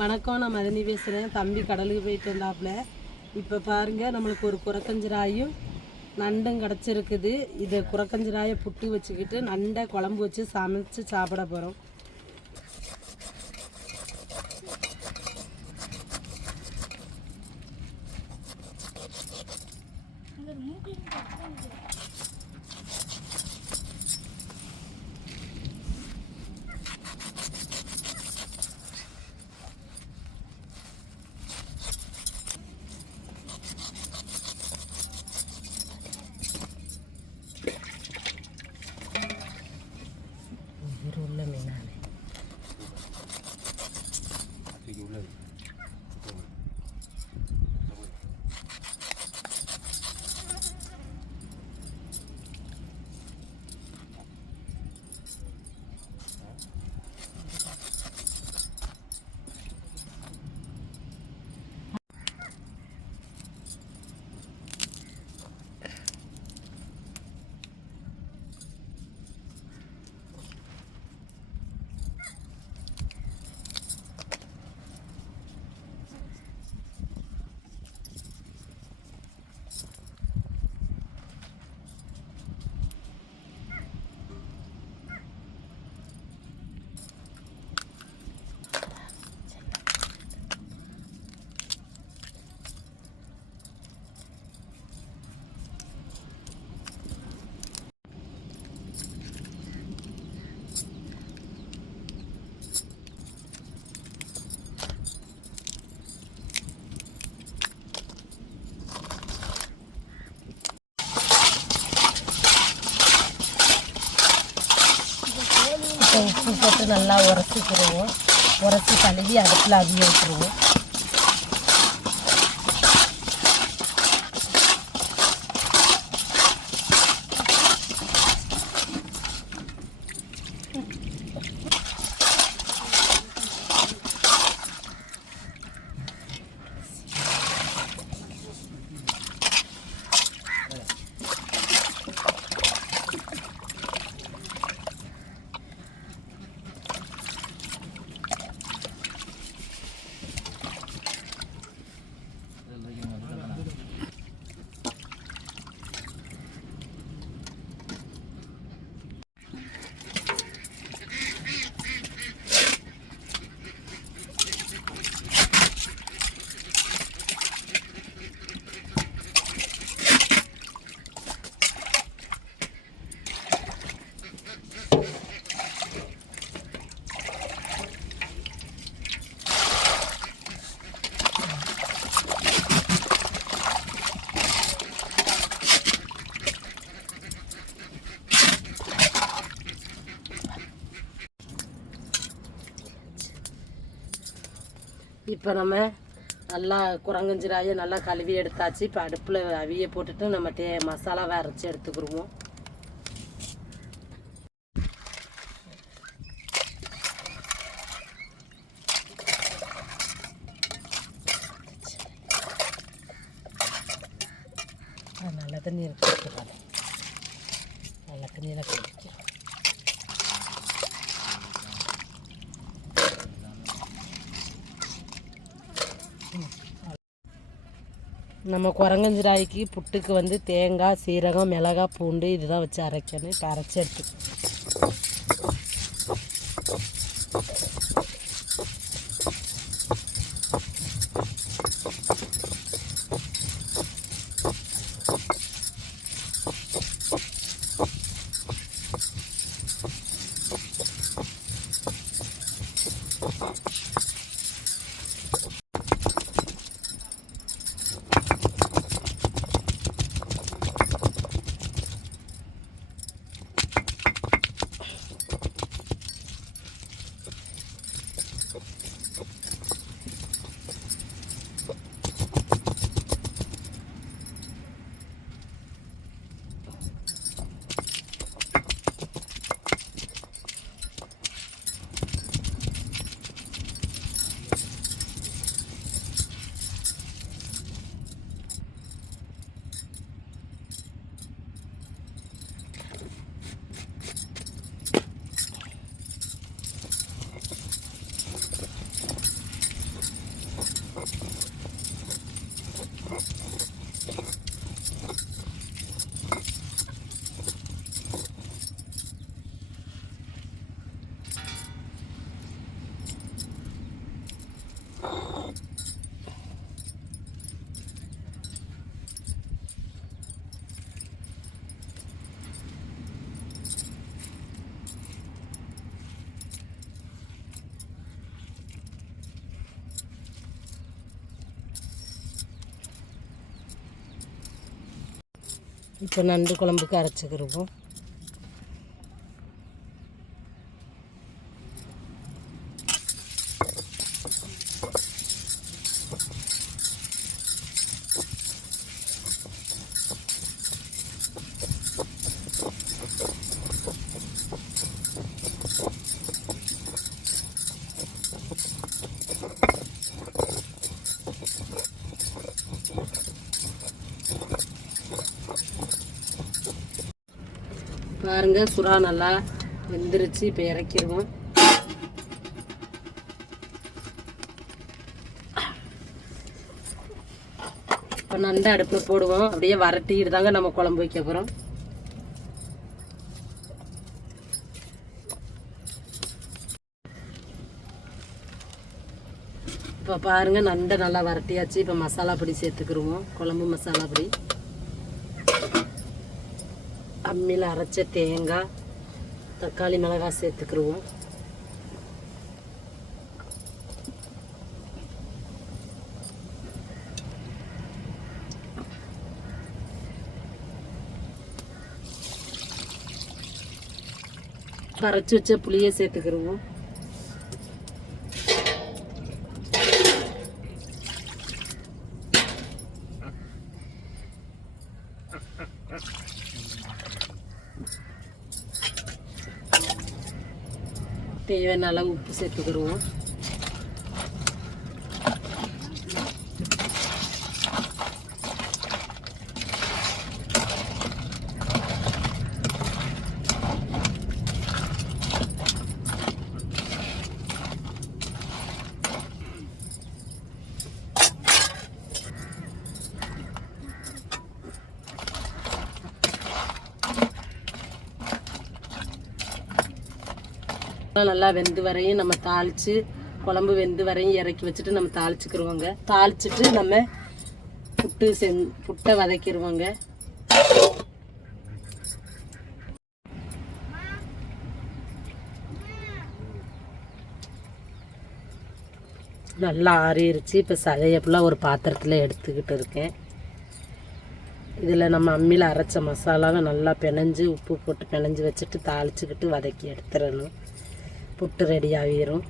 வணக்கம் நான் மதனி பேசுகிறேன் தம்பி கடலுக்கு போயிட்டு வந்தாப்புல. இப்போ பாருங்கள் நம்மளுக்கு ஒரு குரக்கஞ்சிராயும் நண்டும் கிடச்சிருக்குது. இதை குரக்கஞ்சிராயை புட்டு வச்சுக்கிட்டு நண்டை குழம்பு வச்சு சமைச்சு சாப்பிட போகிறோம் உயிர் உள்ள மீனானே இப்போ உப்பு போட்டு நல்லா உரசிக்கிடுவோம் உரசி கழுவி அடுப்பில் அவிய விட்டுருவோம். இப்போ நம்ம நல்லா குரங்கஞ்சிராயை நல்லா கழுவி எடுத்தாச்சு. இப்போ அடுப்பில் அவிய போட்டுட்டு நம்ம தே மசாலாவை அரைச்சி எடுத்துக்கிடுவோம். நம்ம குரங்கஞ்சிராய்க்கு புட்டுக்கு வந்து தேங்காய் சீரகம் மிளகா பூண்டு இதுதான் வச்சு அரைக்கணும். இப்போ அரைச்சி எடுத்து இப்போ நண்டு குழம்புக்கு அரைச்சிக்கிருவோம். பாருங்க சுறா நல்லா வெந்துருச்சு இப்போ இறக்கிடுவோம் இப்போ நண்டை அடுப்பில் போடுவோம். அப்படியே வரட்டிட்டு தாங்க நம்ம குழம்பு வைக்க போகிறோம் இப்போ பாருங்க நண்டை நல்லா வரட்டியாச்சு. இப்போ மசாலா பொடி சேர்த்துக்கிருவோம். குழம்பு மசாலா பொடி. அம்மியில் அரைச்ச தேங்காய் தக்காளி மிளகாய் சேர்த்துக்கிருவோம். கரைச்சி வச்ச புளியை சேர்த்துக்கிருவோம். தேவையான அளவு உப்பு சேர்த்துக்கிடுவோம். சேர்த்துக்கிருவோம் நல்லா வெந்து வரையும் நம்ம தாளித்து குழம்பு வெந்து வரையும் இறக்கி வச்சுட்டு நம்ம தாளிச்சுக்கிருவோங்க. தாளிச்சிட்டு நம்ம புட்டு செந் புட்டை வதக்கிடுவோங்க நல்லா ஆறிடுச்சு இப்போ சதையை ஃபுல்லாக ஒரு பாத்திரத்தில் எடுத்துக்கிட்டு இருக்கேன். இதில் நம்ம அம்மியில் அரைச்ச மசாலாவை நல்லா பிணைஞ்சு உப்பு போட்டு பிணைஞ்சு வச்சுட்டு தாளிச்சுக்கிட்டு வதக்கி எடுத்துடணும். புட்டு ரெடி ஆகிரும்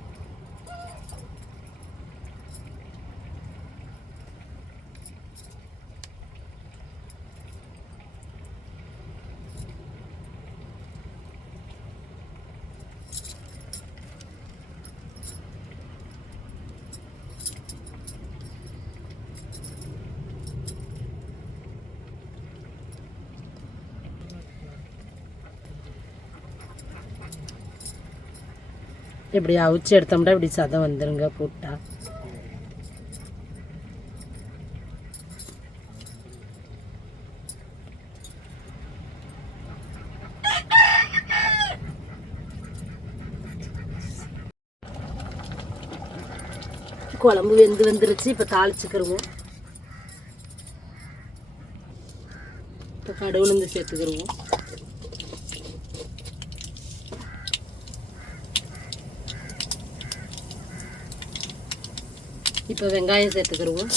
இப்படி அவிச்சு எடுத்தோம்னா இப்படி சதம் வந்துருங்க போட்டா. குழம்பு வெந்து வந்துருச்சு இப்போ தாளிச்சுக்கிருவோம். இப்போ கடவுளுந்து சேர்த்துக்கிருவோம். இப்போ வெங்காயம் சேர்த்துக்கிருவோம்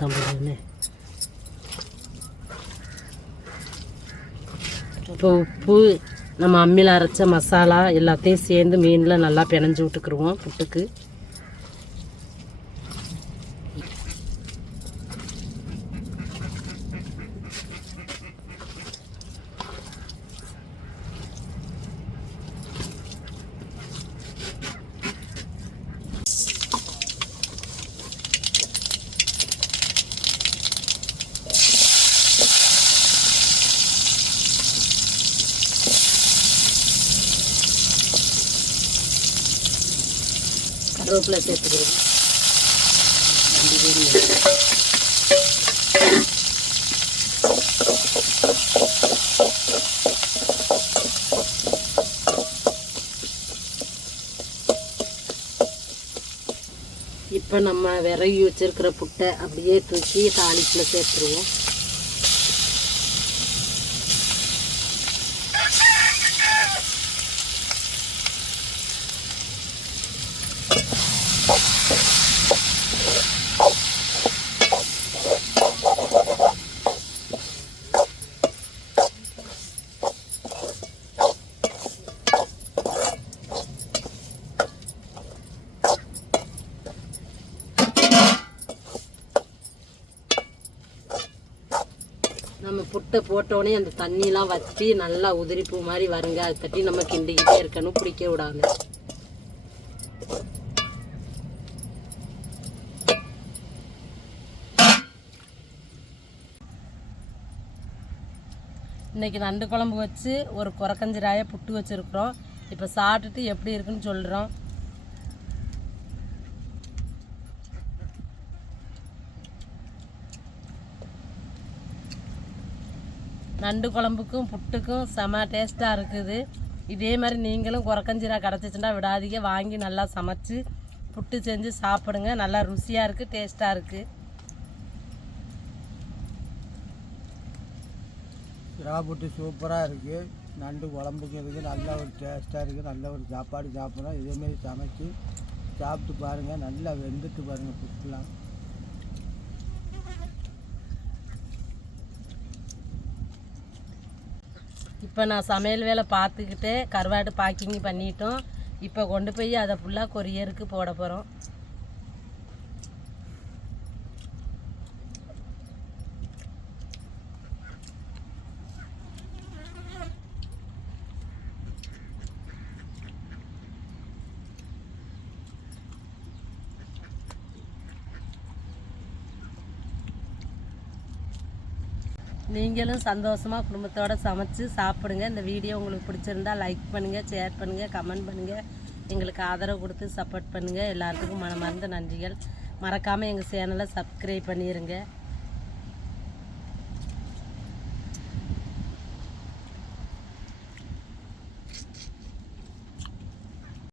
தான் போடுவேன்னு இப்போ உப்பு நம்ம அம்மியில் அரைச்ச மசாலா எல்லாத்தையும் சேர்ந்து மீனில் நல்லா பிணைஞ்சு விட்டுக்குருவோம் புட்டுக்கு. கருவேப்பிலை சேர்த்துக்கிறேன். இப்போ நம்ம விறகி வச்சுருக்கிற புட்டை அப்படியே தூக்கி தாளிப்பில் சேர்த்துருவோம். நம்ம போட்டோடனே அந்த தண்ணிலாம் வற்றி நல்லா உதிரிப்பு மாதிரி வருங்க. அது தட்டி நம்ம கிண்டிக்கிட்டே இருக்கணும். பிடிக்க விடாம. இன்னைக்கு நண்டு குழம்பு வச்சு ஒரு குறக்கஞ்சிராய புட்டு வச்சுருக்குறோம். இப்போ சாப்பிட்டுட்டு எப்படி இருக்குன்னு சொல்கிறோம் நண்டு குழம்புக்கும் புட்டுக்கும் செம டேஸ்ட்டாக இருக்குது. இதே மாதிரி நீங்களும் குறக்கஞ்சீரா கிடச்சிச்சுன்னா விடாதீங்க. வாங்கி நல்லா சமைச்சு புட்டு செஞ்சு சாப்பிடுங்க. நல்லா ருசியாக இருக்குது டேஸ்ட்டாக இருக்குது புட்டு சூப்பராக இருக்குது நண்டு குழம்புக்கு இருக்குது நல்ல ஒரு டேஸ்ட்டாக இருக்குது நல்ல ஒரு சாப்பாடு சாப்பிட்றோம் இதேமாரி சமைச்சு சாப்பிட்டு பாருங்கள் நல்லா வெந்துட்டு பாருங்கள் புட்டுலாம். இப்போ நான் சமையல் வேலை பார்த்துக்கிட்டே கருவாடு பேக்கிங் பண்ணிட்டோம். இப்போ கொண்டு போய் அதை ஃபுல்லாக கொரியருக்கு போட போகிறோம் நீங்களும் சந்தோஷமாக குடும்பத்தோடு சமைச்சு சாப்பிடுங்க. இந்த வீடியோ உங்களுக்கு பிடிச்சிருந்தா லைக் பண்ணுங்கள் ஷேர் பண்ணுங்கள் கமெண்ட் பண்ணுங்கள் எங்களுக்கு ஆதரவு கொடுத்து சப்போர்ட் பண்ணுங்கள் எல்லாத்துக்கும் மனமார்ந்த நன்றிகள். மறக்காமல் எங்கள் சேனலை சப்ஸ்கிரைப் பண்ணிடுங்க